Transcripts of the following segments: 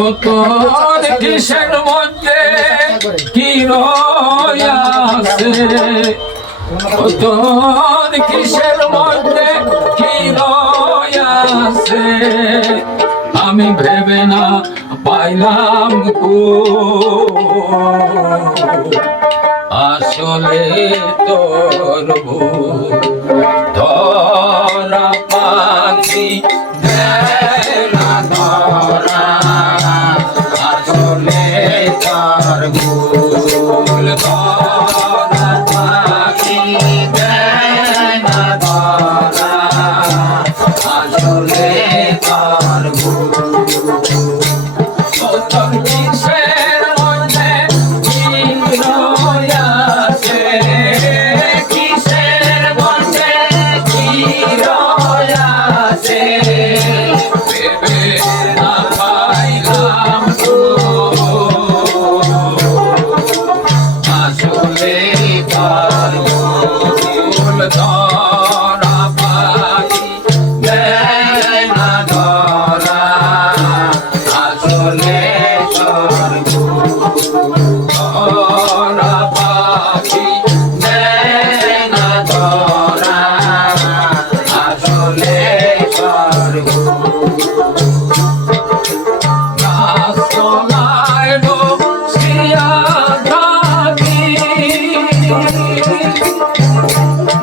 ও তোর কিসের মধ্যে কি রয়াছে, ও তোর কিসের মধ্যে কি রয়াছে, আমি ভেবে না পাইলাম কো, আসলে তোর ধরা পাখি না ধরা, আসলে তার ভুল, ধরা পাখি না ধরা, আসলে তার ভুল। কিসের মধ্যে কি রয়াছে, কিসের মধ্যে কি রয়াছে, ভেবে না পাইলাম তো, আসলে তার ভুল, ধরা পাখি দেয় না ধরা, আসলে তার ভুল, ধরা পাখি দেয় না ধরা, আসলে তার ভুল। গাছতলায় বসিয়া থাকি,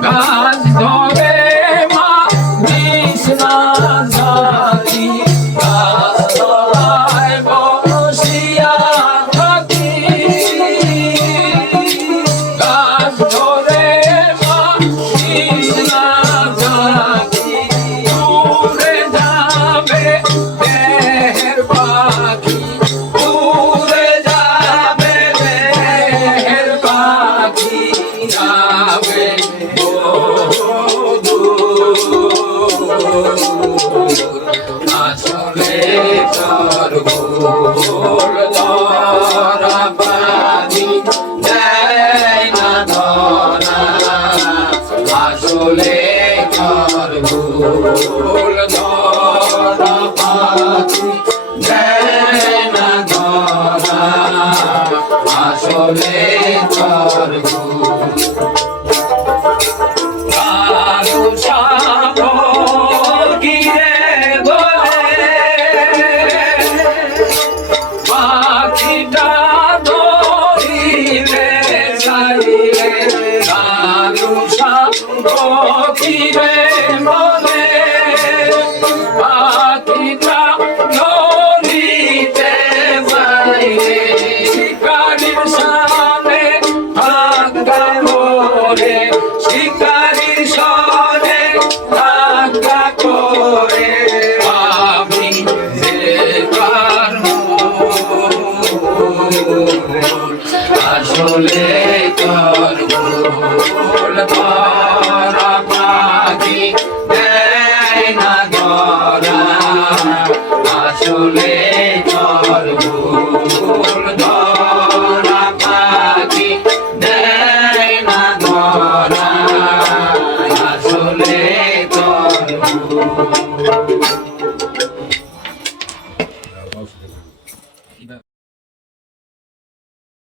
গাছ ধরে মা দিস না জানি, গাছতলায় বসিয়া থাকি, গাছ ধরে মা দিস না জানি, দূরে যাবে দেহের পাখি, দূরে যাবে দেহের পাখি, যাবে আসলে তোর ভুল, ধরা পাখি দেয় না ধরা, আসলে তোর ভুল।